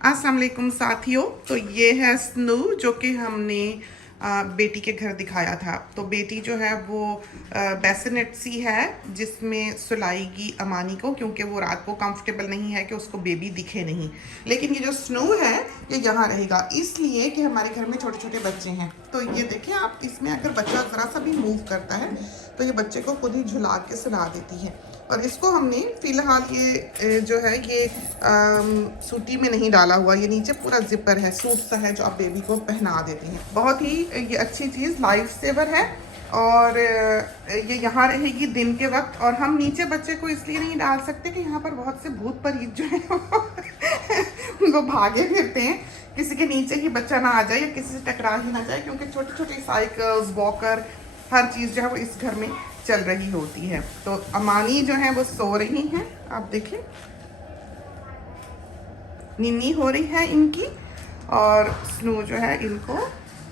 अस्सलाम वालेकुम साथियों। तो ये है स्नू जो कि हमने बेटी के घर दिखाया था। तो बेटी जो है वो बेसिनेट सी है जिसमें सुलाएगी अमानी को, क्योंकि वो रात को कंफर्टेबल नहीं है कि उसको बेबी दिखे नहीं। लेकिन ये जो स्नू है ये यहाँ रहेगा, इसलिए कि हमारे घर में छोटे छोटे बच्चे हैं। तो ये देखिए आप, इसमें अगर बच्चा ज़रा सा भी मूव करता है तो ये बच्चे को खुद ही झुला के सुला देती है। और इसको हमने फ़िलहाल ये जो है ये सूती में नहीं डाला हुआ, ये नीचे पूरा जिपर है, सूट सा है जो आप बेबी को पहना देती हैं। बहुत ही ये अच्छी चीज़, लाइफ सेवर है। और ये यहाँ रहेगी दिन के वक्त। और हम नीचे बच्चे को इसलिए नहीं डाल सकते कि यहाँ पर बहुत से भूत प्रेत जो है वो भागे फिरते हैं, किसी के नीचे ही बच्चा ना आ जाए या किसी से टकरा ही ना जाए, क्योंकि छोटे छोटे साइकिल्स, वॉकर, हर चीज़ जो है वो इस घर में चल रही होती है। तो अमानी जो है वो सो रही हैं, आप देखें नीनी हो रही है इनकी, और स्नू जो है इनको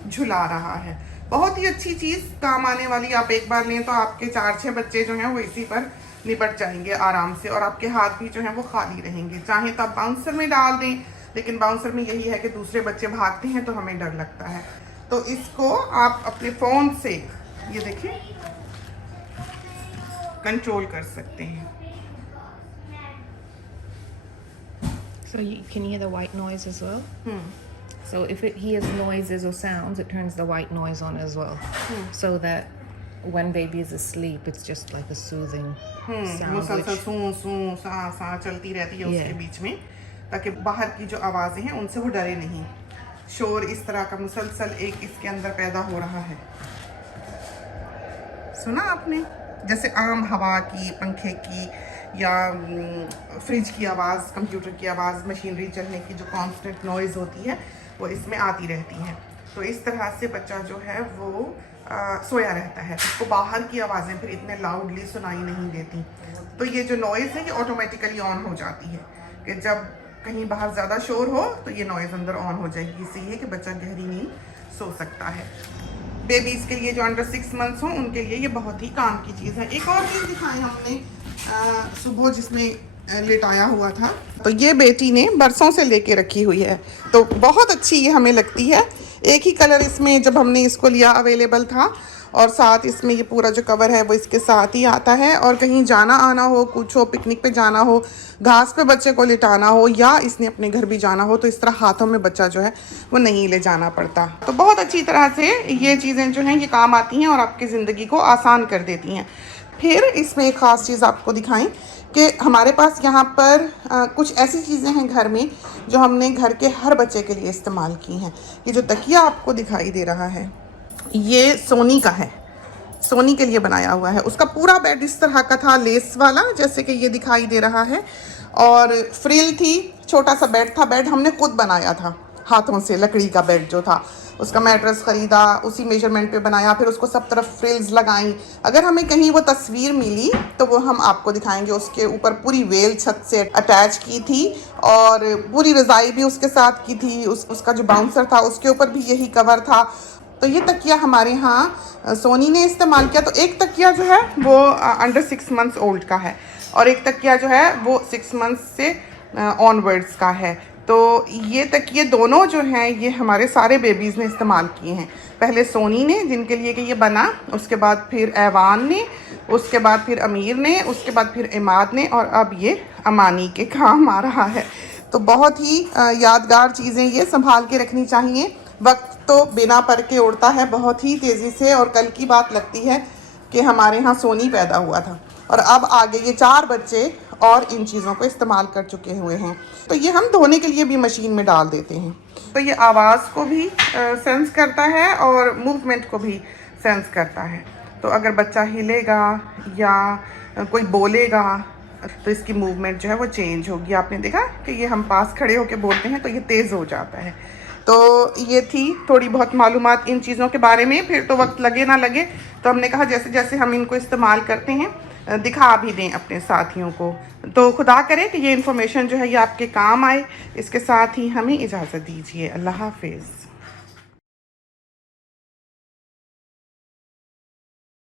झुला रहा है। बहुत ही अच्छी चीज़, काम आने वाली। आप एक बार लें तो आपके 4-6 बच्चे जो हैं वो इसी पर निपट जाएंगे आराम से, और आपके हाथ भी जो हैं वो खाली रहेंगे। चाहे तो आप बाउंसर में डाल दें, लेकिन बाउंसर में यही है कि दूसरे बच्चे भागते हैं तो हमें डर लगता है। तो इसको आप अपने फ़ोन से ये देखिए कंट्रोल कर सकते हैं। So you can hear the white noise as well. So if it hears noises or sounds, it turns the white noise on as well, so that when baby is asleep, it's just like a soothing sound. मुसलसल सूं सूं सा सा चलती रहती है उसके बीच में, ताकि बाहर की जो आवाज़ें हैं उनसे वो डरे नहीं। शोर इस तरह का मुसलसल एक इसके अंदर पैदा हो रहा है। सुना आपने? जैसे आम हवा की, पंखे की, या फ्रिज की आवाज़, कंप्यूटर की आवाज़, मशीनरी चलने की जो कांस्टेंट नॉइज़ होती है वो इसमें आती रहती है। तो इस तरह से बच्चा जो है वो सोया रहता है, उसको बाहर की आवाज़ें फिर इतने लाउडली सुनाई नहीं देती। तो ये जो नॉइज़ है ये ऑटोमेटिकली ऑन हो जाती है कि जब कहीं बाहर ज़्यादा शोर हो तो ये नॉइज़ अंदर ऑन हो जाएगी। इससे ये कि बच्चा गहरी नींद सो सकता है। बेबीज़ के लिए जो अंडर 6 मंथ्स हों उनके लिए ये बहुत ही काम की चीज़ है। एक और चीज़ दिखाई हमने सुबह जिसमें लेटाया हुआ था, तो ये बेटी ने बरसों से लेके रखी हुई है। तो बहुत अच्छी ये हमें लगती है। एक ही कलर इसमें जब हमने इसको लिया अवेलेबल था, और साथ इसमें ये पूरा जो कवर है वो इसके साथ ही आता है। और कहीं जाना आना हो, कुछ हो, पिकनिक पे जाना हो, घास पे बच्चे को लिटाना हो, या इसने अपने घर भी जाना हो, तो इस तरह हाथों में बच्चा जो है वो नहीं ले जाना पड़ता। तो बहुत अच्छी तरह से ये चीज़ें जो हैं ये काम आती हैं और आपकी ज़िंदगी को आसान कर देती हैं। फिर इसमें एक ख़ास चीज़ आपको दिखाएं कि हमारे पास यहाँ पर कुछ ऐसी चीज़ें हैं घर में जो हमने घर के हर बच्चे के लिए इस्तेमाल की हैं। ये जो तकिया आपको दिखाई दे रहा है ये सोनी का है, सोनी के लिए बनाया हुआ है। उसका पूरा बेड इस तरह का था, लेस वाला, जैसे कि ये दिखाई दे रहा है। और फ्रिल थी, छोटा सा बेड था। बेड हमने खुद बनाया था हाथों से, लकड़ी का बेड जो था उसका मैट्रेस ख़रीदा, उसी मेजरमेंट पे बनाया, फिर उसको सब तरफ फ्रिल्स लगाई। अगर हमें कहीं वो तस्वीर मिली तो वो हम आपको दिखाएंगे। उसके ऊपर पूरी वेल छत से अटैच की थी और पूरी रज़ाई भी उसके साथ की थी। उसका जो बाउंसर था उसके ऊपर भी यही कवर था। तो ये तकिया हमारे यहाँ सोनी ने इस्तेमाल किया। तो एक तकिया जो है वो अंडर 6 मंथ्स ओल्ड का है, और एक तकिया जो है वो 6 मंथ्स से ऑनवर्ड्स का है। तो ये तकिए दोनों जो हैं ये हमारे सारे बेबीज़ ने इस्तेमाल किए हैं। पहले सोनी ने, जिनके लिए कि ये बना, उसके बाद फिर ऐवान ने, उसके बाद फिर अमीर ने, उसके बाद फिर इमाद ने, और अब ये अमानी के काम आ रहा है। तो बहुत ही यादगार चीज़ें ये संभाल के रखनी चाहिए। वक्त तो बिना पर के उड़ता है बहुत ही तेज़ी से, और कल की बात लगती है कि हमारे यहाँ सोनी पैदा हुआ था और अब आगे ये 4 बच्चे और इन चीज़ों को इस्तेमाल कर चुके हुए हैं। तो ये हम धोने के लिए भी मशीन में डाल देते हैं। तो ये आवाज़ को भी सेंस करता है और मूवमेंट को भी सेंस करता है। तो अगर बच्चा हिलेगा या कोई बोलेगा तो इसकी मूवमेंट जो है वो चेंज होगी। आपने देखा कि ये हम पास खड़े होकर बोलते हैं तो ये तेज़ हो जाता है। तो ये थी थोड़ी बहुत मालूमात इन चीज़ों के बारे में। फिर तो वक्त लगे ना लगे तो हमने कहा जैसे जैसे हम इनको इस्तेमाल करते हैं दिखा भी दें अपने साथियों को। तो खुदा करे कि ये इन्फॉर्मेशन जो है ये आपके काम आए। इसके साथ ही हमें इजाज़त दीजिए। अल्लाह हाफिज़।